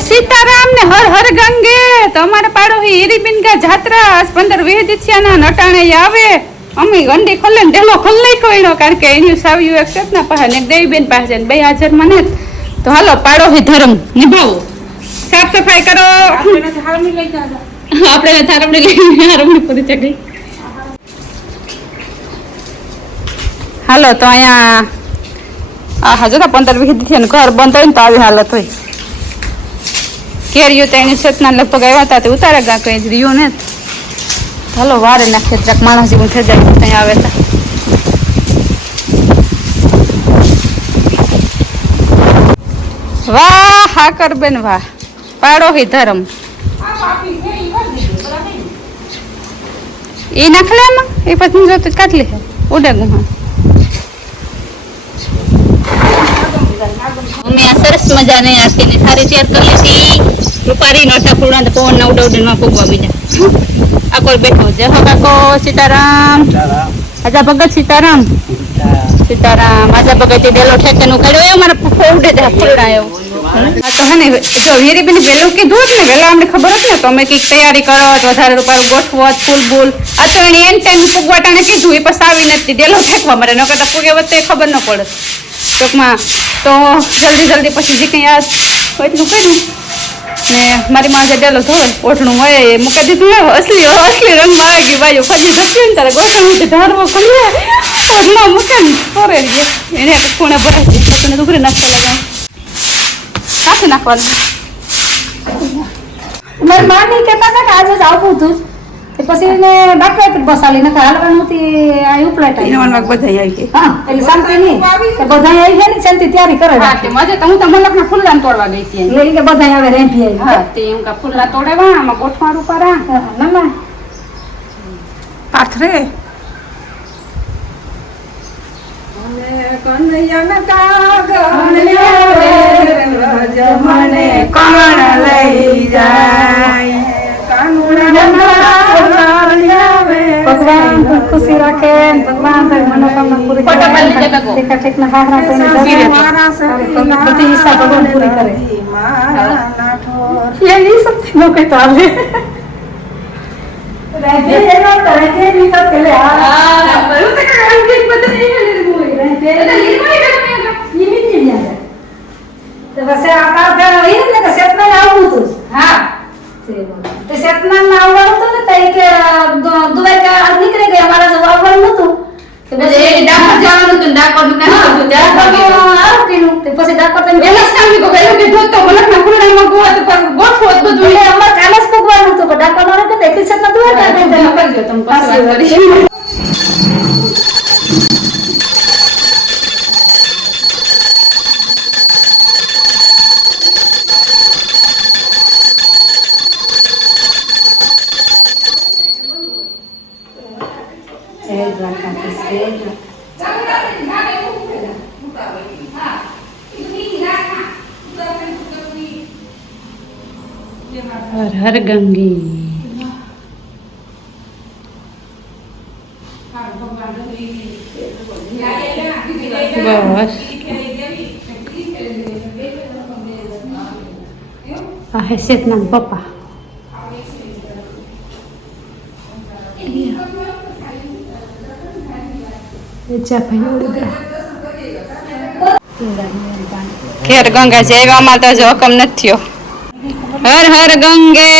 सीताराम ने हर हर गंगे तो अमारे पाड़ो ही हीरीबेन का जात्रा 15-20 दिथियाना नटाणे आवे अमी गंडी खोले डेलो खोल कोईनो कारण के एनी साव्यू एक्सेप्ट ना पाहे ने देवीबेन पासे ने 2000 मने तो हालो पाड़ो ही धर्म निभाવો साफ सफाई करो આપણે થારમણી લઈ જાજો આપણે થારમણી લઈ હારમણી પૂરી ચડી હાલો તો અહીંયા આ હજુ તો 15-20 દિથિયાનું ઘર બંધ હોય ને તો આવી હાલત હોય કેરીઓ તેની સતના લગભગ આવ્યા હતા તે ઉતારે ગા કઈ જ રહ્યું ને હાલો વારે નાખે જરાક માણસ જેવું થઈ જાય ત્યાં આવે તા વાહ હાકર બેન વાહ પાડો હી ધર્મ એ નાખલે એમાં એ પછી જોતો કાટલી છે ઉડે ગુમા મમ્મી આ સરસ મજાની આરતીની સારી તૈયાર કરી લીધી રૂપારી નોટા ફૂલના પવન ના ઉડે ઉડે માં ફૂગવા બીજા આ કોઈ બેઠો જય હો કાકો સીતારામ આજા ભગત સીતારામ સીતારામ આજા ભગત ડેલો ઠેકે નું કાઢ્યો મારા ફૂફો ઉડે જા ફૂલડા આવ્યો આ તો હને જો વીરીબેન વેલું કીધું ને વેલા અમને ખબર હતી ને તો અમે કઈક તૈયારી કરો વધારે રૂપારું ગોઠવો ફૂલ બૂલ આ તો એની એન ટાઈમ ફૂગવાટાને કીધું એ પછી આવી નથી ડેલો ઠેકવા મારે ન કરતા ફૂગે વચ્ચે ખબર ન પડે ટૂંકમાં તો જલ્દી પછી જે કંઈ યાદ હોય એટલું કર્યું ને મારી માં જે ડેલો ધોવે ઓઠણું હોય એ મૂકી દીધું અસલી રંગમાં આવી ગઈ બાજુ ખોટી થતી ને તારે ગોઠણ ઉઠે ઢારવો ખોલીએ ઓઠણો મૂકે ને ફરે એને ખૂણે ભરાય છે પોતાને ડુંગળી નાખવા જાય કાંથી નાખવાનું મારી માં નહીં કહેતા હતા કે આજે જ આવવું હતું પછી એને બાટવા બસાલી નતા હાલવાનું આ ઉપલેટ આવી બધા આવી ગઈ હા એટલે શાંતિ નહીં બધા આવી ગયા ને શાંતિ તૈયારી કરે મજે તો હું તો મલકના ફૂલડા તોડવા ગઈ હતી એટલે કે બધા આવે રેમ્પી આવી હા તે એમ કા ફૂલડા તોડવા આમાં ગોઠવા રૂપારા ના પાથરે કનૈયા કાગળ મને કોણ લઈ જાય ભગવાન ખુશી રાખે ભગવાન મનોકામના પૂરી કરે ઠીક ના હારા બધી ઈચ્છા ભગવાન પૂરી કરે એ સત્ય નો કઈ તો આવે રહે એનો કરે કે ની તો પેલે આ બરું તો કે અંકિત બદલ એ ને બોઈ રહે એટલે લીમાઈ ઈમી ની આવે તો બસ આ કા એ ને કે સેટમાં આવું તું હા તે સેટમાં આવવાનું તો ને તઈ કે દુબઈ કા નીકળે ગયા અમારા જો આવવાનું નતું તો બસ એ ડાકોર જવાનું હતું ડાકોર દુકાન હતું ડાકોર આવ કેનું તે પછી ડાકોર તને વેલસ કામી કો વેલો કે ધોતો મલકના ફૂલડામાં ગોવા તો પર ગોઠવો બધું એટલે અમાર કાલસ પગવાનું હતું પણ ડાકોર નો કે દેખી સત નતું હોય કે કરજો તમે પાછી કરી હર હર ગંગે બસ આ હેસિયત ના પપ્પા ખેર ગંગા છે એવા માતા જો હકમ નથી થયો હર હર ગંગે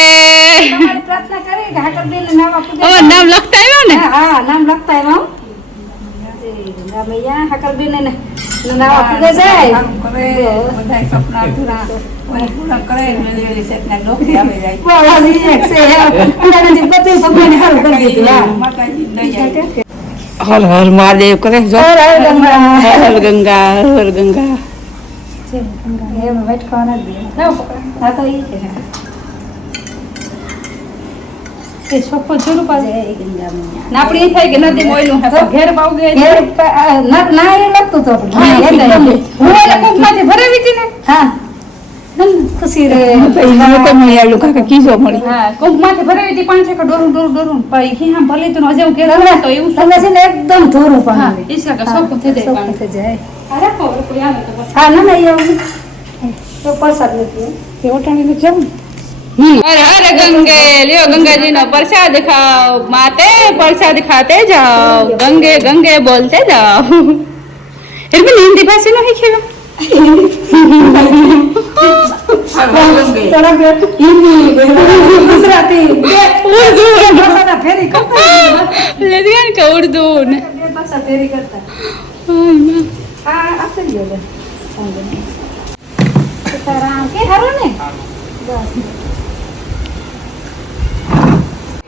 પ્રાર્થના કરી કે હાકર બેન નામ આપું ઓ નામ લખતા આવ્યો ને હા નામ લખતા આવ્યો ના ભૈયા હાકર બેન ને નામ આપું જાય બધા સપના પૂરા પૂરા કરે મેલી સેટના નોકરી આવે જાય વાલાજી એક છે અંદાજી પતિ ભગવાન હારું કરી દીધું માતાજી લઈ જાય હર હર મહાદેવ કરે જો હર ગંગા હર ગંગા હર ગંગા એ વેટ કોના દે ના પકડ હા તો ઈ છે એ સોપો જરૂર પાજે એ ગંગા મૈયા નાપડી થાય કે નદી મોયલું હે ઘેર પાવ ગયે ઘેર ના એ લખતું તો એકદમ હું એટલે કુંકમાંથી ભરાવી હતી ને હા ખુશી રે કોઈ મળી આવ્યું કાકા કીજો મળી હા કુંકમાંથી ભરાવી હતી પાણી છે ડોરું ડોરું પાઈ કે હા ભલે તો હજે હું કે તો એવું તમે છે ને એકદમ ધોરું પાણી ઈસકા કે સોપો થઈ જાય પાણી થઈ જાય અરે કોઈ આવે તો હા ના ના એવું તો પસાર નથી તે ઓટાણીને જાઉં હર હર ગંગે લ્યો ગંગાજીનો પ્રસાદ ખાઓ માતે પ્રસાદ ખાતે જાઓ ગંગે ગંગે બોલતે જાઓ એટલે હિન્દી ભાષા નો શીખ્યો થોડાક હિન્દી ગુજરાતી ઉર્દુ ભાષાના ફેરી કરતા લેદિયાન કે ઉર્દુ ને બે ભાષા ફેરી કરતા આ આપી દો લે સીતારામ કે હારું ને બસ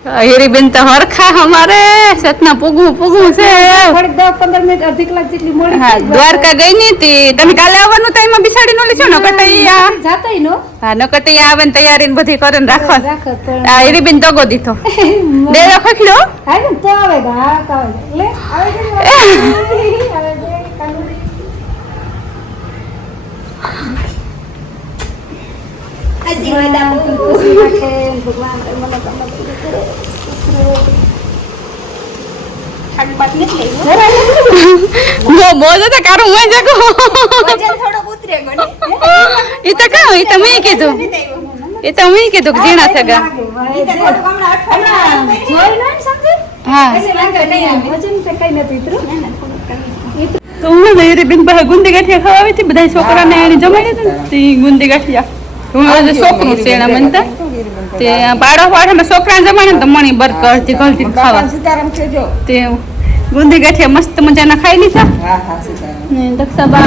હીરીબેન તો હરખા અમારે સતના પૂગું છે થોડીક 10-15 મિનિટ અડધી કલાક જેટલી મોડી હા દ્વારકા ગઈ ની હતી તમે કાલે આવવાનું તો એમાં બિસાડી નો લીધો નકટૈયા જાતાય નો હા નકટૈયા આવે ને તૈયારી ને બધી કરીને રાખો રાખો પણ આ હીરીબેન દગો દીધો ડેરો ખખડ્યો હા ને તો આવે હા કાવે લે આવે છે આવે છે કાનુડી આશીર્વાદ આપો ખુશી રાખે ભગવાન મનોકામના પૂરી કરે ખાલી બાત નથી મોજો તો કારું હું જગો વજન થોડોક ઉતરે ગયો ઈ તો કહું ઈ તો મેં કીધું કે જીણા થગા જોઈ ના સમજે હા ऐसे लग नहीं है वजन पे कहीं नहीं इतरू તો હું હીરીબેન પાસે ગુંદી ગાંઠિયા ખાવા આવી હતી બધા છોકરાને એને જમાડી હતી ને તે ગુંદી ગાંઠિયા હું આજે છોકરું છે એના મનતા તે બાળો પાડે છોકરાને જમાડે ને તો મણી બરક અડધી ગળતી ખાવા સીતારામ છે જો તે ગુંદી ગાંઠિયા મસ્ત મજાના ખાઈ લીધા હા હા સીતારામ ને દક્ષાબા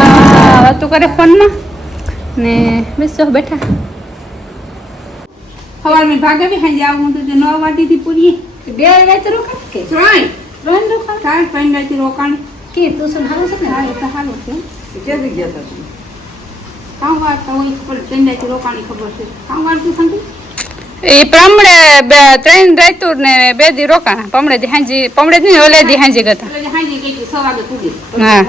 વાતું કરે ફોનમાં ને બેસો બેઠા સવાર મેં ભાગે બી હાજે આવું તો 9 વાગીથી પૂરી બે રાત રોકા કે ત્રણ રોકા કાલ પૈંડાથી રોકાણ કે તું સુન હારું છે ને હા એ તો સારું છે ક્યાં જગ્યા હતા કામ વાર તો હોય ખબર પૈંડાથી રોકાણી ખબર છે કામ વાર તું સમજી એ પ્રમણે 3 રાતું ને 2 દી રોકાણા પમણે દી હાંજી પમણે દી ઓલે દી હાંજી ગયા એટલે હાજી કઈ 6 વાગે પૂરી હા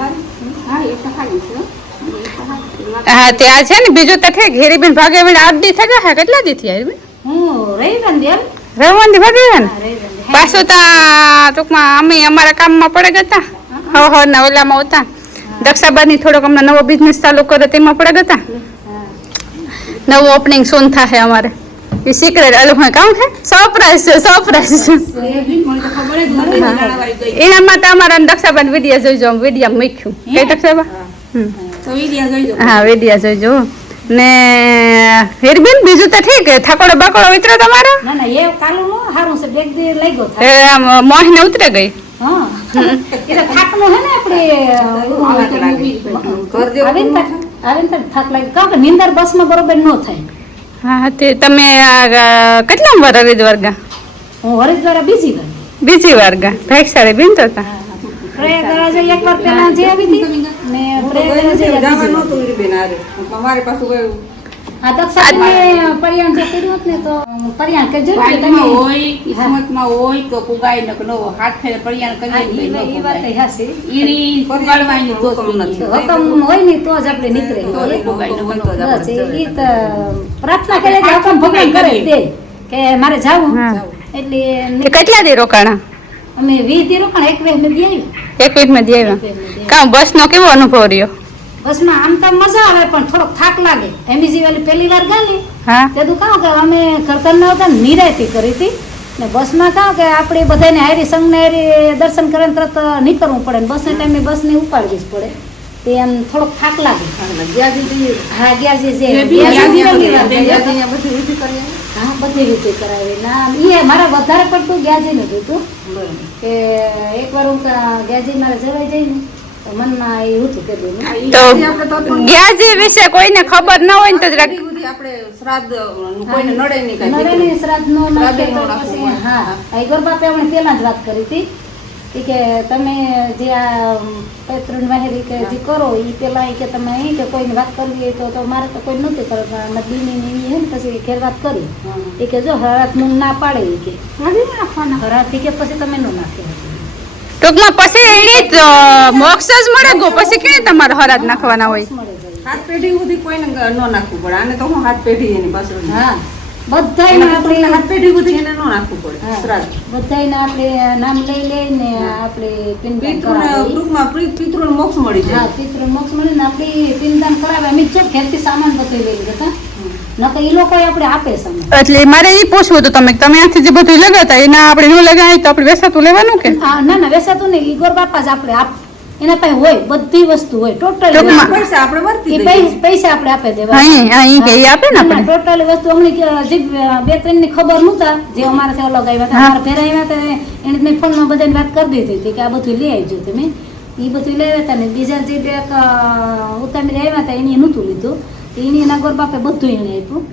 હા એ તો સારું છે હા ત્યાં છે ને બીજું તો ઠીક હીરીબેન ભાગે વીણ 8 દી થઈ ગયા કેટલા દી થયા હીરીબેન હું રહી બંધ રવંદી ભાગે ને રહી બંધ પાછું ત્યાં ટૂંકમાં અમે અમારા કામમાં પડે ગયા હતા ના ઓલામાં હતા દક્ષાબાની થોડોક અમને નવો બિઝનેસ ચાલુ કરે તેમાં પડે ગયા નવું ઓપનિંગ સોન થાય અમારે એ સિક્રેટ અલગ કામ છે સરપ્રાઈઝ છે સરપ્રાઈઝ મને તો ખબર જ નહોતી જાણવાળી ગઈ એનામાં તો અમારા દક્ષાબાન વિડીયો જોઈજો વિડીયો મૂક્યું કઈ દક્ષાબા તો વિડિયા જોઈ લો હા વિડીયો જોઈજો ને હેરબેન બીજું તો ઠીક થાકોડો બાકોડો ઉતરો તમારો ના ના એ કાલું નો હારું છે બેગ દે લઈ ગયો એ આમ મોહીને ઉતરે ગઈ હા એટલે થાકનો હે ને આપણે આવે ને થાક લાગે કાં કે નીંદર બસમાં બરોબર ન થાય હા તે તમે કેટલા વાર હરિદ્વારગા હું હરિદ્વારા બીજી વાર ગા ભાઈસાળે બિન તો હતા પ્રયાગરાજ એકવાર પહેલા જે આવી હતી ને પ્રયાગરાજ જવા નહોતું બેન આરે અમારી પાસે કોઈ આ દક્ષાને પરિયાણ જો કર્યું હોત ને તો પરિયાણ કે જરૂર ભાગ્યમાં હોય કિસ્મતમાં હોય તો પુગાય ન નો હાથ ફેરે પરિયાણ કરીએ તો એ વાત હાસી ઈની પુગાડવાની તો નથી હુકમ હોય ને તો જ આપણે નીકળે તો એ પુગાય ન બનો બસ એ તો પ્રાર્થના કરે કે હુકમ ભગવાન કરે દે કે મારે જાવું એટલે તે કેટલા દી રોકાણા અમે 20 દી રોકાણ એક વેહ મે દી આવ્યું એક વીક માં દી આવ્યા કાં બસ નો કેવો અનુભવ રહ્યો બસમાં આમ તો મજા આવે પણ થોડોક થાક લાગે એમજી વાલી પહેલી વાર ગાલી હા તે તો કાં કે અમે કરતન નતા નિરાયતી કરી હતી ને બસમાં કાં કે આપણે બધાને હારી સંઘને હારી દર્શન કરીને તરત નીકળવું પડે ને બસના ટાઈમે બસને ઉપાડવી જ પડે તે એમ થોડોક થાક લાગે હા ગ્યાજી જે ગ્યાજી પહેલી વાર ગઈ. બધી વિધિ કરી હા બધી રીતે કરાવી ના એ મારા વધારે પડતું ગ્યાજીનું જ હતું કે એકવાર હું ગ્યાજી મારે જવાઈ જઈ ને તો મનમાં એ હતું કે તો ગ્યાજી વિશે કોઈને ખબર ન હોય ને તો જરાક આપણે શ્રાદ્ધ કોઈને નડે નહીં કાંઈ નરેની શ્રાદ્ધ નો નાખે તો શ્રાદ્ધ નો પછી નાખવું. હા આ ગરબા આપણે પેલા જ વાત કરી હતી ઈ કે તમે જે આ પૈતૃન વાહેરી કે જે કરો એ પેલા ઈ કે તમે ઈ કે કોઈને વાત કરવી હોય તો મારે તો કોઈ નહોતી કરવા મારા દીની ને ઈ હે ને પછી ઘેર વાત કરી ઈ કે જો હરાત મૂંગ ના પાડે ઈ કે હરાત ઈ કે પછી તમે નો નાખે ટૂંકમાં પછી એની જ મોક્ષ જ મળે ગો પછી ક્યાં તમારે હરાજ નાખવાના હોય મળે જાય હાથ પેઢી સુધી કોઈને ન નાખવું પડે આને તો હું હાથ પેઢી એની પાછળ હા બધાયને આપણે હાથ પેઢી સુધી એને ન નાખવું પડે હા, શ્રાદ્ધ બધાયને આપણે નામ લઈ લઈને આપણે પિંડદાન પિતૃને કરાવી ટૂંકમાં પિતૃને મોક્ષ મળી હા જાય પિતૃ મોક્ષ મળે ને આપણે પિંડદાન કરાવે અમે જો ઘેરથી સામાન બધું લઈને જતા નકર ઈ લોકો આપણે આપે છે અમે. એટલે મારે ઈ પૂછવું હતું તમે ત્યાંથી જે બધું લગાતા એના આપણે ન લગાય તો આપણે વેસાતું લેવાનું કે ના ના વેસાતું નહીં, ઈ ગોર બાપા જ આપણે આપ એના પાસે હોય બધી વસ્તુ હોય ટોટલ ટૂંકમાં પૈસા આપણે વર્તી ઈ દઈએ. પૈસા આપણે આપી દેવા. અહીં કે ઈ આપે ને આપણે ટોટલ વસ્તુ અમને જે બે ત્રણ ની ખબર નહોતા જે અમારાથી અલગ આવ્યા હતા અમારા ફેરા આવ્યા હતા એને મેં ફોનમાં બધાને વાત કરી દીધી હતી કે આ બધું લઈ આવજો તમે. એ બધું લઈ આવ્યા હતા ને બીજા જે બે ઉતામીર આવ્યા હતા એને નહોતું લીધું એની એના ગોર બાપે બધું એને આપ્યું.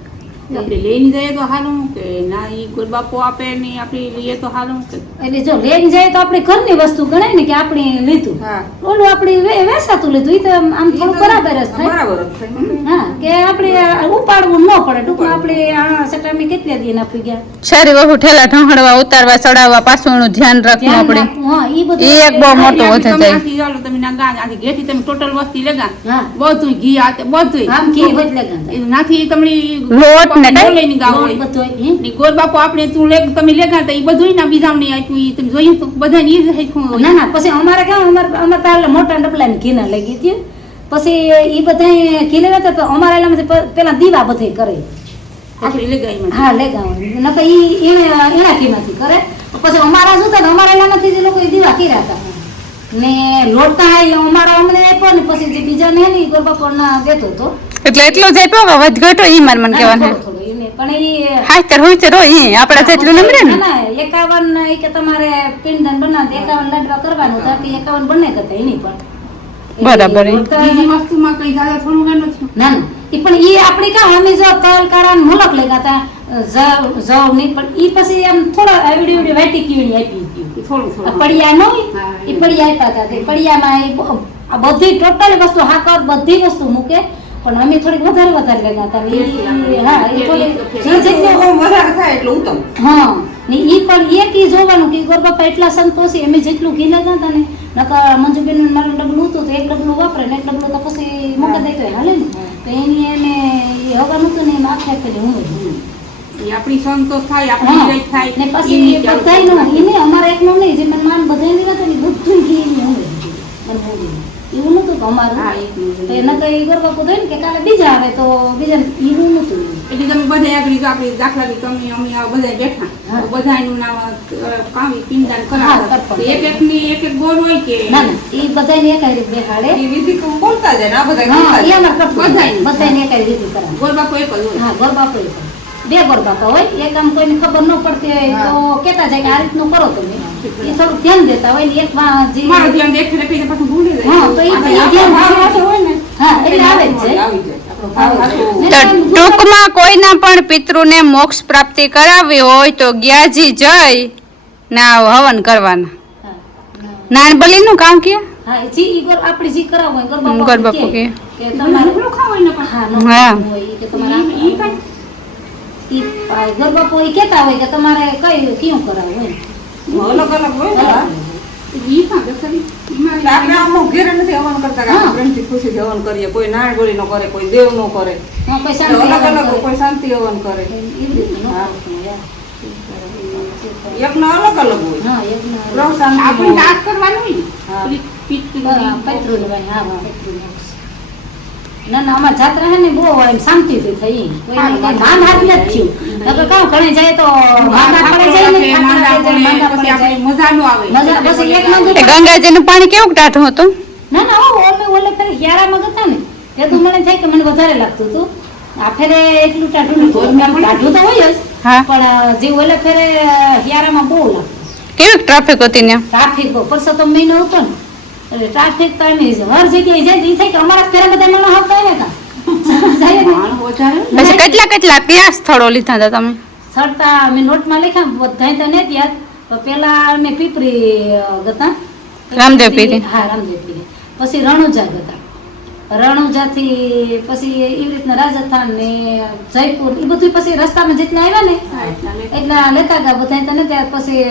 આપણે લઈને જઈએ તો હાલું કે ના ઈ કોઈ બાપો આપે ને આપણે લઈએ તો હાલું કે એટલે જો લઈને જાય તો આપણે ઘરની વસ્તુ ગણાય ને કે આપણે લીધું. હા. ઓલું આપણે વેસાતું લીધું એ તો આમ થોડું બરાબર જ થાય. બરાબર જ થાય. હા કે આપણે ઉપાડવું ન પડે ટૂંકમાં આપણે આ સટામી કેટલા દી નાખી ગયા સારી વહુ ઠેલા ઢોંહળવા ઉતારવા ચડાવવા પાછું એનું ધ્યાન રાખવું ધ્યાન આપણે રાખવું. હા ઈ બધું ઈ એક બહુ મોટું વધે તમે જાય આથી ચાલો તમે ના ગાં આથી ઘેરથી તમે ટોટલ વસ્તી લેગા હા બધું ઘી આતે બધું આમ કે હોય એટલે ગંધ એ નાથી તમને લોટ ને કઈ? લઈને ગાવ લોટ હોય બધું હોય. ને ગોર બાપો આપણે તું લે તમે લેગા તો એ બધું ના બીજા ને આપ્યું ઈ તમે જોયું તો બધાને ઈ જ હૈખું ના ના પછી અમારે કેવું અમારે પહેલા મોટા ડબલા ની ઘીના લઈ ગઈ હતી પછી ઈ બધા ઘી લેવા હતા તો અમારા એલામાંથી પેલા દીવા બધે કરે. આપણે લેગાઈ હા લેગા નકર ઈ એના ઘીમાંથી કરે પછી અમારા શું થાય અમારા એલામાંથી જે લોકો દીવા કર્યા હતા ને લોટતા અમારા અમને આપ્યો ને પછી જે બીજા ને ને ગોરબાપો ના દેતો હતો. એટલે એટલો જ આપ્યો કે વધ ઘટો ઈ માર મને કહેવાનું થોડું થોડું એને પણ ઈ હાઈતર હોય છે રોય ઈ આપડા જેટલું નમરે ને ના, 51 ઈ કે તમારે પિંડન બનાવ 51 લાડવા કરવાનું હતા કે 51 બને કરતા એની પણ બરાબર. બીજી વસ્તુમાં કઈ દાદા થોડું ઘણું નથી ના ના ઈ પણ ઈ આપણી કા અમે જો તલ કાળા મુલક લેગાતા જવ ની પણ ઈ પછી એમ થોડા આવડી વાટી કીડી આપી દીધી. ઈ થોડું આ થોડું પડિયા ન હોય હા, ઈ પડિયા આપ્યા હતા તે પડિયામાં આ બધી ટોટલ વસ્તુ હાકર બધી વસ્તુ મૂકે પણ અમે થોડીક વધારે લેગાતા ઈ હા ઈ થોડી જે જેટલું ઓમ વધારે થાય એટલે ઉત્તમ. હા ને ઈ પણ એક ઈ જોવાનું કે ગોર બાપા એટલા સંતોષી અમે જેટલું ઘી લેતા હતા ને નકર મંજુબેન નું મારું ડબલું હતું તો એક ડબલું વાપરે ને એક ડબલું તો પછી મૂકી દઈ તો હાલે ને તો એની એને ઈ હવા નતું ને એમ આખે આખે હું ઈ આપણી સંતોષ થાય હા આપણી રાઈટ થાય ને પછી બધાયનું ઈને અમારે એકનું નહીં જે મને માન બધાયની વાત ને બધું ઘી ને હું મને બોલી એવું નતું કે અમારું હા, એકનું જ. તો એના તો ઈ ગોર બાપુ થાય ને કે કાલે બીજા આવે તો બીજા એવું નતું એટલે તમે બધા આગળ જો આપણે દાખલા કે તમે અમે આ બધા બેઠા હા. તો બધાનું નામ કાવી પિંડાન હા, કરાવતા કરતા. તો એક ની એક ગોળ હોય કે ના ના ઈ બધાયને એક હારે બેહાડે એ વિધિ બોલતા જાય ને આ બધા હા બોલતા ઈ જાય. અમાર કરતું બધાયને એક હારે રીતિ કરાવે ગોળ બાપો એક જ હોય હા ગોર બાપુ એ કરે. બે ગોર બાપા હોય એક આમ કોઈને ખબર ન પડતી હોય તો કેતા જાય કે આ રીતનું કરો તમે એ થોડું ધ્યાન દેતા હોય ને એક માં જે મારું ધ્યાન દેખે ને પછી પાછું ભૂલી જાય હા તો ઈ આપણે ધ્યાન ભાવ રાખે. હોય ને હા એટલે આવે જ છે આવી જાય. આપણો ભાવ હા, ને તો એમ ટૂંકમાં કોઈના પણ પિતૃને મોક્ષ પ્રાપ્તિ કરાવવી હોય તો ગ્યાજી જઈ ના હવન કરવાના હા, નાન બલીનું કામ કે હા એ જી ઈ ગોર આપણે જી કરાવવું હોય ગોર ગોર બાપા બાપુ કે કે. કે તમારે ઢોકળું ખાવાનું પણ હા નો હા. હોય ઈ કે તમારે ઈ કઈ ઈ ગોર બાપુ ઈ કહેતા હોય કે તમારે કઈ કયું કરાવવું હોય અલગ અલગ હોય ને. હા. ઈ કાં દસરી એટલે આપણે આમ ઘેર નથી હવન કરતા કે આપણે પ્રેમથી ખુશીથી હવન કરીએ. કોઈ નાળ ગોળી નો કરે, કોઈ દેવ નો કરે. હા કોઈ એટલે શાંતિ અલગ હવન અલગ કરે. કોઈ શાંતિ હવન કરે. એવી રીતનું ન હા. કરવું, યાર. એકનો અલગ અલગ હોય. હા યજ્ઞ ગ્રહ શાંતિ આપણે દાસ કરવાનું હોય હા. ને પિતૃ પૈતૃ લેવાની હા હા પૈતૃ લેવાનું. ના ના અમાર જાત્રા હે ને બહુ એમ શાંતિથી થઈ કોઈને કઈ માન હાથ નથી થયું નકર કામ ઘણે જાય તો માંદા પડે જાય ને માંદા ખાટલા પડે, જાય, માંદા પછી પડે આપણે જાય. મજા નો આવે મજા પછી એક એ નંબર ગંગાજીનું પાણી કેવું ટાઢું હતું ના ના ઓલે પેલા હિયારામાં ગયા ને તે તો મને થાય કે મને વધારે લાગતું હતું આ ફેરે એટલું ટાઢું નતું આમ ટાઢું તો હોય જ હા પણ જે ઓલે ફેરે હિયારામાં બહુ લાગતું કેવી ટ્રાફિક હતી ને ટ્રાફિક પરસોત્તમ મહિનો હતો ને એટલે ટ્રાફિક તો એમ હર જગ્યાએ જાય તો ઈ થાય કે અમારા ફેરે બધા માણસ આવતા હોય ને કા જાય ને. માણસ વધારે પછી કેટલા કયા સ્થળો લીધા હતા તમે સરતા અમે નોટમાં લખ્યા બધાય તો નથી યાદ તો પેલા અમે પીપરી ગયા રામદેવ પીરી. હા રામદેવ પીરી પછી રણુજા ગયા રણુજાથી પછી એવી રીતના રાજસ્થાન ને જયપુર એ બધું પછી રસ્તામાં જેટલા આવ્યા ને એટલા લેતા ગયા બધા તને ત્યાર પછી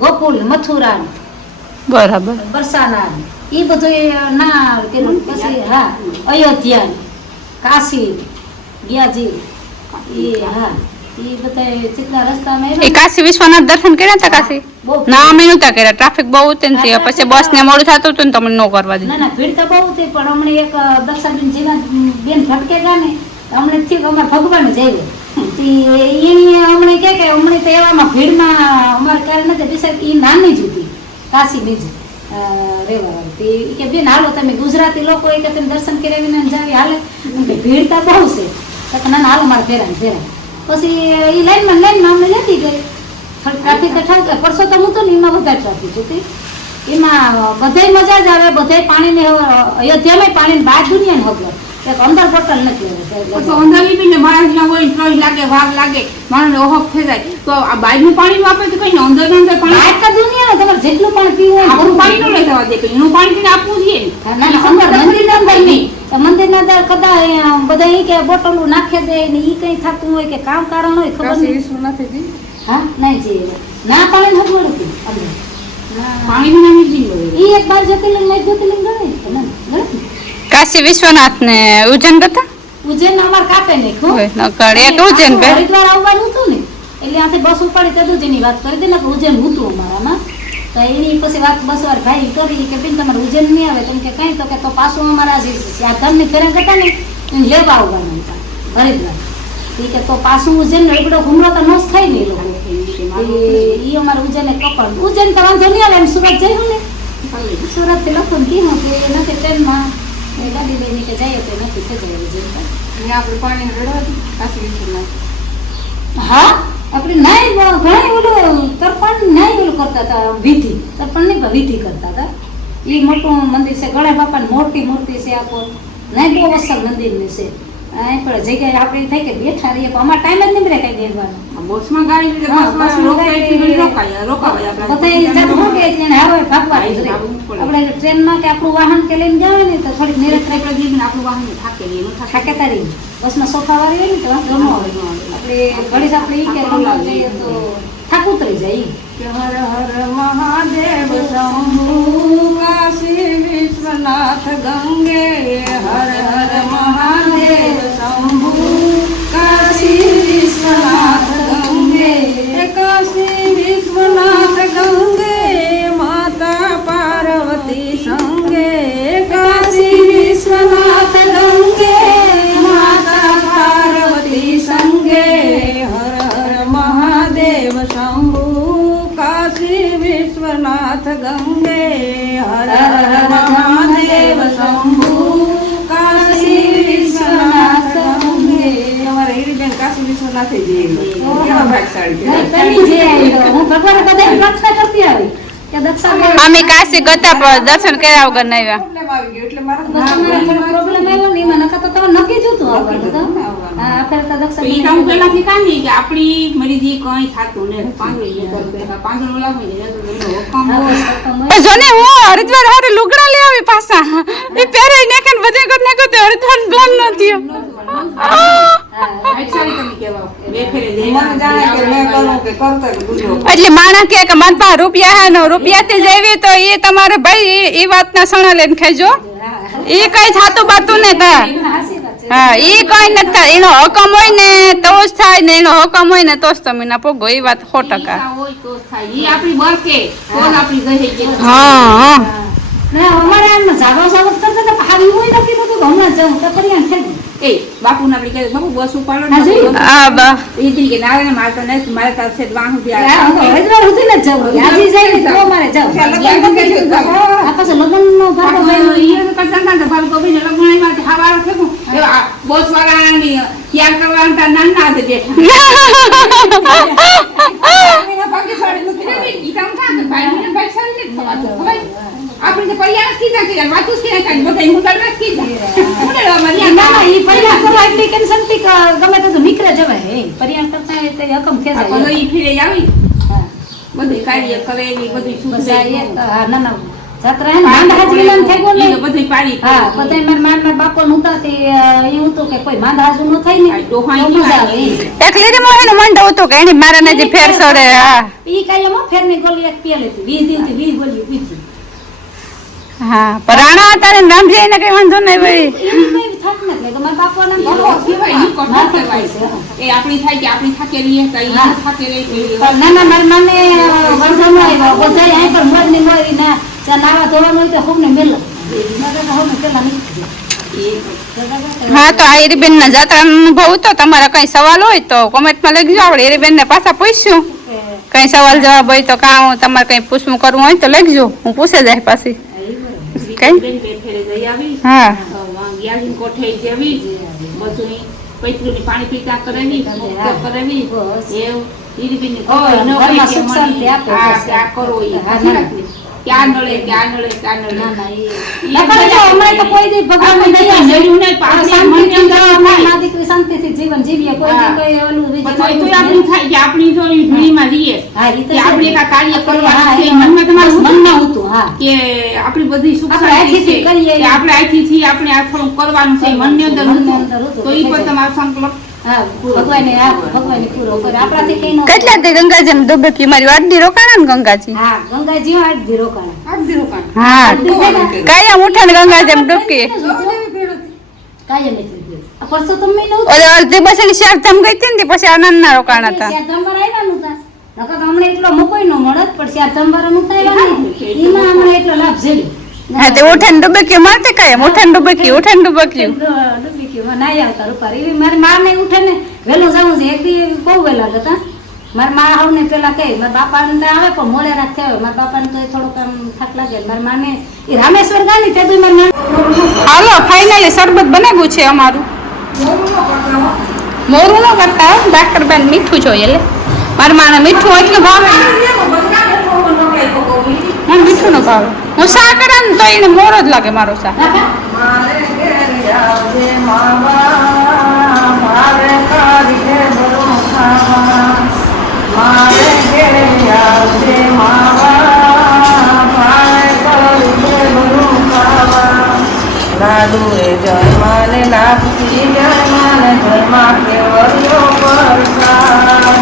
ગોકુલ મથુરા બરાબર બરસાના એ બધું ના પેલું પછી હા અયોધ્યા કાશી ગયાજી એ હા એ બધા જેટલા રસ્તામાં એ આવ્યા કાશી વિશ્વનાથ દર્શન કર્યા હતા કાશી બહુ ના અમે નહોતા કર્યા ટ્રાફિક બહુ હતું ને તે પછી બસ ને મોડું થતું હતું ને તમને ન કરવા ના દીધું ના ભીડ તો બહુ હતી પણ હમણાં એક દક્ષાબેન જીના બેન ભટકે ગયા ને હમણાં થયું કે અમારે ભગવાન જ આવ્યો એની હમણાં કે હમણાં તો એવામાં ભીડમાં અમારે ક્યારે નથી બિચાર એ નાની જ હતી કાશીની જ રહેવાવાળી ઈ કે બેન હાલો તમે ગુજરાતી લોકો એ કે તમે દર્શન કરાવીને જાવી હાલે કે ભીડ તો બહુ છે તો ના હાલો મારે ફેરાય પછી એ લાઈનમાં અમને લેતી ગઈ ટ્રાફિક તો ઠાક પરસો તો હું તો ને એમાં વધારે ટ્રાફિક હતી એમાં બધાય મજા જ આવે બધાય પાણીને અયોધ્યામાં પાણીની બહાર દુનિયાને ખબર એક અંદર બોટલ નથી તો અંધારી પીને માણસ ના હોય ત્રણ લાગે વાઘ લાગે માણસ ઓહક થઈ જાય તો આ બહારનું પાણી વાપરે તો કઈ અંદર પાણી આખા દુનિયા તમારે જેટલું પાણી પીવું હોય આપણું પાણી નો લઈ જવા દે કઈ એનું પાણી પીને આપવું જોઈએ ના અંદર મંદિરના અંદર નહીં મંદિરના અંદર કદાચ બધા ઈ કે બોટલો નાખી દે ને ઈ કઈ થતું હોય કે કામ કારણ હોય ખબર કાશી નહીં વિશ્વનાથજી હા નહીં જી ના પાણી નથી મળતું અંદર પાણી વિના નહીં હોય ઈ એક બાર જ્યોતિર્લિંગ નહીં જ્યોતિર્લિંગ ગણે ને કાશી વિશ્વનાથ ને ઉજ્જૈન હતા ઉજ્જૈન અમાર કાપે નાખ્યું હોય નકર એક ઉજ્જૈન બે હરિદ્વાર આવવાનું હતું ને એટલે આથી બસ ઉપાડી તે દૂધની વાત કરી દે ને કે ઉજ્જૈન હતું અમારામાં તો એની પછી વાત બસ વાર ભાઈ કરી કે બેન તમારે ઉજ્જૈન નહીં આવે તમે કે કઈ તો કે તો પાછું અમારા જે સાધનની ફેરે હતા ને એને લેવા આવવાના હતા હરિદ્વાર એ કે તો પાછું ઉજ્જૈન એકડો ઘૂમરો તો નોસ ખાઈ નહીં લોકો એ અમારે ઉજ્જૈન કપડ ઉજ્જૈન તો વાંધો નહીં આવે એમ સુરત જઈશું ને સુરત થી લખું કીધું કે નથી ટ્રેનમાં ગાડી લઈને કે જઈએ તો નથી થઈ જાય ઉજ્જૈન અહીંયા આપણે પાણી રડવા કાશી વિશ્વનાથ હા આપણે નાઈ ઘણા ઓલું તર્પણ નાઈ ઓલું કરતા હતા વિધિ તર્પણ નહીં પણ વિધિ કરતા હતા એ મોટું મંદિર છે ગણેશ બાપાની મોટી મૂર્તિ છે આખો નાઈ બહુ અસલ મંદિરની છે અહીં પણ જગ્યાએ આપણે થાય કે બેઠા રહીએ પણ અમારે ટાઈમ જ નહીં મળે કઈ બેસવાનો બસમાં ગાડી લીધે બસમાં રોકાવાય બધા જાત રોકે એટલે એને હારો ભાગવા આપણે ટ્રેનમાં કે આપણું વાહન કે લઈને જાવ ને તો થોડીક નિરક્ષ આપણું વાહન થાકેલી થાકે તારી બસમાં સોફા વાળી હોય ને તો વાંધો ન આવે આપણે ઘડી આપણે ઈ કે રમવા જઈએ તો થાક ઉતરી જાય કે હર હર મહાદેવ શંભુ કાશી વિશ્વનાથ ગંગે હર હર મહાદેવ શંભુ કાશી વિશ્વનાથ ગંગે કાશી વિશ્વનાથ ગંગે માતા પાર્વતી સંગે કાશી વિશ્વનાથ ગંગે માતા પાર્વતી સંગે હર હર મહાદેવ શંભુ કાશી વિશ્વનાથ ગંગે હર હર મહાદેવ શંભુ કાશી વિશ્વનાથ ગંગે અમારે હીરીબેન કાશી વિશ્વનાથે જઈએ કેવા ભાગશાળી પેલી જે હું ભગવાન બધા પ્રાર્થના કરતી આવી કે દક્ષા અમે કાશી ગતા પણ દર્શન કર્યા વગર ન આવ્યા પ્રોબ્લેમ આવી ગયો એટલે મારા પ્રોબ્લેમ આવ્યો ને એમાં નકા તો તમે નક્કી જ હતું આવવાનું તો હા આપણે તો દક્ષા એ કામ પેલાથી કાંઈ કે આપણી મરીજી કઈ થાતું ને પાંદડો લાવી દે પણ જો ને હું હરિદ્વાર હારે લુગડા લઈ આવી પાછા એ પહેરાઈ નાખે ને બધે કર નાખો તો હરિદ્વાર પ્લાન ન થયો મને જાણે કે મેં કરું કે કરતા કે ગુજો એટલે માણા કે મારા પાસે રૂપિયા હે ને રૂપિયાથી જઈએ તો એ તમારે ભાઈ એ વાતના સણા લઈને ખાઈજો એ કઈ થાતું બાતું ને તા હા એ કઈ નથી થાય એનો હકમ હોય ને તો જ થાય ને એનો હકમ હોય ને તો જ તમે ના પોગો એ વાત 100%. હોય તો થાય ઈ આપણી બરકે તો જ આપણી ગઈ ગઈ હા ના અમારે આમ જાગો જાગો કરતા તો હારી હોય નક્કી નતું કે હમણાં જાઉં તો પરિયાણ થઈ ગયું એ બાપુને આપણે કહે બાપુ બસ ઉપાડો હા, જોયું. હા બા એ દી કે ના ને મારે તો નથી મારે તો છે વાહ સુધી હરિદ્વાર સુધી ને જવું આજે જાય ને તો મારે જાવ આ પાછો લગ્નનો ભાગો ભાઈ કરતા હતા ભાઈ ગોબી ને લગ્ન માં હાવારો ફેંકું બોસ વાળાની યાર કરવાના નાના હતા બેઠા ભાગ્યશાળી નથી ઈ કામ થાય ભાઈ મને ભાઈ નથી થવાતું ભાઈ આપણે તો પૈયા કીધા કે વાતું કે કાઈ બધા મુંડળમાં કીધા મુંડળમાં ના ના ઈ પરિયાણ કરવા એટલી ટેન્શન થી કે ગમે તો નીકળે જવાય હે પરિયાણ કરતા તે હકમ થઈ જાય આપણે ઈ ફીરે આવી હા બધું કાર્ય કરે એ બધું શું બસ આ એક હા ના ના જાત્રા હે માંડ હાજરીલામ થઈ ગયો ને બધું પાડી હા બધાય માર બાપો નહોતા તે એવું તો કે કોઈ માંડ હાજુ ન થાય ને ડોહાઈ તો મજા આવે એકલી રે મોહે મંડો હતો કે એની મારા ને જે ફેર સડે હા ઈ કાયમ ફેરની ગોલી એક પીએ લેતી 20 દિવથી 20 ગોલી પીધી હા પરાણા હતા ને રામજી ને કઈ વાંધો નહીં ભાઈ એનું કઈ થાક નથી લાગે મારા બાપો ના એવો કહેવાય ઈ કોણ કહેવાય એ આપણી થાય કે આપણી થાકે રહીએ તો ઈ થાકે રહી ના ના મારા માને વાંધો ન આવ્યો બધાય અહીં પર મોર ની મોરી ના ચા નાવા ધોવાનું હોય તો હું ને મેલો મારે તો હું પેલા નહીં હા તો આ હીરીબેન ના જાત્રાનો અનુભવ તો તમારા કઈ સવાલ હોય તો કોમેન્ટમાં લખજો. આપણે હીરીબેન ને પાછા પૂછશું. કઈ સવાલ જવાબ હોય તો કાં તમારે કઈ પૂછવું કરવું હોય તો લખજો, હું પૂછે જાય પાછી. કઈ હા કોઠે જેવી બધું પૈતૃની પાણી પીતા કરેલી કરેલી એવું હીરીબેન ઘરમાં સુખ શાંતિ આપે. આ કરો ક્યાં નળે ક્યાં નળે ક્યાં નળે નકર જો હમણાં તો કોઈ દી ભગવાનની દયા છે. નળ્યું ને શાંતિથી મા દીકરી શાંતિથી જીવન જીવીએ. કોઈ દી કોઈ ઓલું બીજું પછી આપણી થાય કે આપણી જો ભૂમિમાં રહીએ હા, ઈ તો કે આપણે છે. એક કાર્ય હા, કરવાનું છે એમાં મનમાં તમારું મનમાં હતું. હા કે આપણી બધી સુખ આપણે શાંતિ અહીંથી છે કરીએ. કે આપણે અહીંથી આપણે આ થોડું કરવાનું છે મનની અંદર મનની હતું. અંદર હતું. તો ઈ પર તમારો સંકલ્પ હા ભગવાને પૂરો કરે. આપણાથી કઈ ન કેટલા દી ગંગાજી ને ડુબકી મારી વાડી રોકાણા ને ગંગાજી. હા ગંગાજી આઠ દી રોકાણા. આજ દી રોકાણ હા કાયમ ઉઠે ને ગંગાજી એમ ડુબકી. કાયમ એટલી ભીડ. આ પરસોત્તમ મહિનો ઓલે અડધી બસ ની શારધામ ગઈ હતી ને પછી આનંદ ના રોકાણા હતા. શારધામ આવ્યા નતા. નકર તો હમણાં એટલો મકોઈ નો મળત પણ શારધામ વાળા નતા આવ્યા ને એમાં હમણાં એટલો લાભ જડ્યો. હા તે ઉઠે ને ડુબકી મારતે કાયમ ઉઠે ને ડુબકી ઉઠે ને ડુબકી. ડુબકી નાઈ આવતા રૂપા. એવી મારી માં ને ઉઠે ને વહેલું જવું છે. એક દી બહુ વહેલા હતા. મારી માં આવ ને પેલા કહે મારા બાપા ને આવે પણ મોડે રાત થયો. મારા બાપા ને તો થોડુંક આમ થાક લાગે. મારી માં ને એ રામેશ્વર ગાની તે બી મારી હાલો ફાઇનલી શરબત બનાવ્યું છે અમારું. મોરું ન કરતા ડાક્ટર બેન મીઠું જોઈએ એટલે મારા માને મીઠું એટલું ભાવે. મને મીઠું ન ભાવે. હું શા કરે ને તો એને મોરો જ લાગે મારો શા. લાડુ રે જન્માને લાપસી જન્માને જન્મા કેવલ્યો પરસાદ.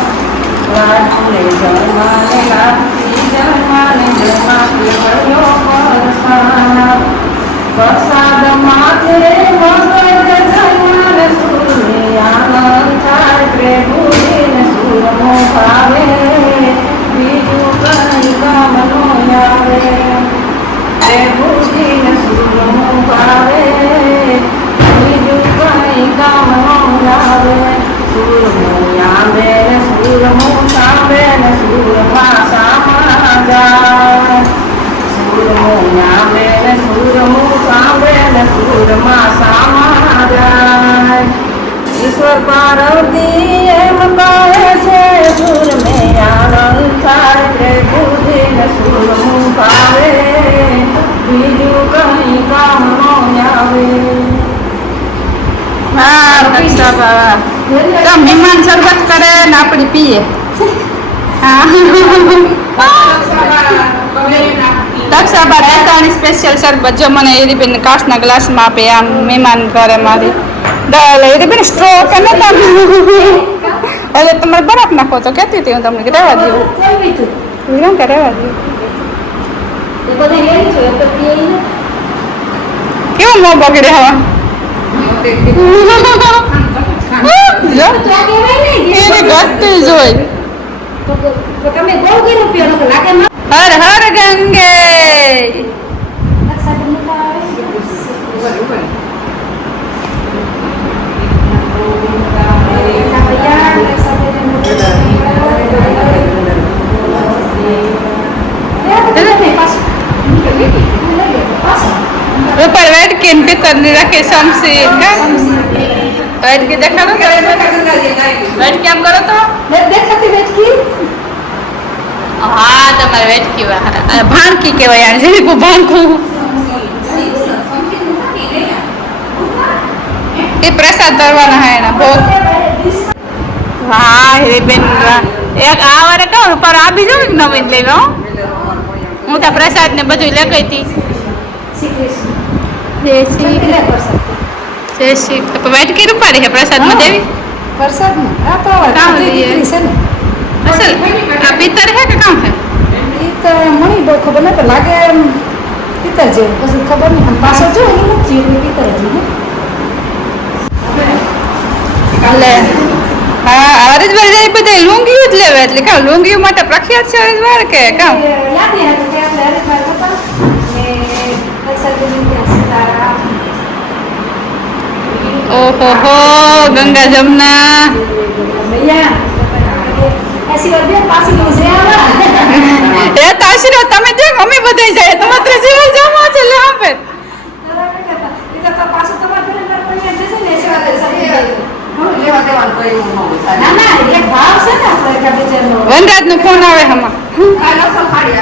લાડુ રે જન્માને લાપસી જન્માને જન્મા કેવલ્યો પરસાદ. પ્રસાદ માથે મગજ જન્માને સૂર્ય આનંદ થાય. પ્રભુજીને સૂરમો ભાવે બીજું કઈ કામ નો આવે. પ્રભુજીને સૂરમો ભાવે બીજું કઈ કામ નો આવે. સૂરમો આવે ને સૂરમો સાંભે ને સૂરમાં સામા જાય. સૂરમો આવે ને સૂરમો સાંભે ને સૂરમાં સામા જાય. ઈશ્વર પાર્વતી એમ કહે છે સૂર મે આનંદ થાય. પ્રભુજીને સૂરમો ભાવે બીજું કઈ કામ નો આવે. હા દક્ષા તો મહેમાન શરબત કરે ને આપણે પીએ. હા દક્ષાબા દસાણી સ્પેશિયલ શરબત જો મને હીરીબેન કાચના ગ્લાસમાં આપે. આમ મહેમાન કરે મારી હીરીબેન સ્ટ્રો કે નતા હવે તમારે બરફ નાખો તો કહેતી હતી હું તમને રહેવા દઉં. શું કે રહેવા દઉં. કેવો મોં બગડે હવે. એને ઘટતી જોઈ. તમે બહુ કર્યું પીવાનો લાગે માં. હર હર ગંગે. ઉપર વેટકી ને પિત્તર ની રાખે સમસી વેટકી દેખાડો વેટકી આમ કરો તો દેખાતી વેટકી. હા તમારે વેટકી ભાણકી કહેવાય યાર જેવી ભાણકું એ પ્રસાદ ધરવાના હે એના ભોગ. હા હીરીબેન એક આ વારે કહું પર આ બીજું એક નવીન લઈ લો. હું તો પ્રસાદ ને બધું લઈ ગઈ હતી. જય શ્રી તો વેટકી રૂપારી છે પ્રસાદમાં દેવી. પ્રસાદમાં આ તો કામ દીકરી લઈએ. છે ને. અસલ આ પિત્તર હે કે કામ હે. ઈ તો મણી બહુ ખબર નથી લાગે એમ પિત્તર જેવું. પછી ખબર નહીં પાછળ જો એ નથી એટલે પિત્તર જેવું. એટલે હા હરિદ્વાર જાય બધા લુંગીઓ જ લેવે એટલે કામ લુંગીઓ માટે પ્રખ્યાત છે હરિદ્વાર કે કામ. યાદ નહીં હતું કે આપણે હરિદ્વાર હતા ને પ્રસાદ લીધા સીતારામ ઓહો હો ગંગા જમના भैया ऐसी होती है पास में से आवा એ તાશીરો તમે જે મમ્મી બધાય જાય તમારે જીવન જમવા છે લે આપે इधर का पास तो बात पर पर जैसे ले से वाले सब લેવા દેવાનું કર્યું ન હોય સાહેબ. ना ना एक भाव से ना આપણે का बेचारो વનરાજ નો ફોન આવે હમા આ લખો ખાડી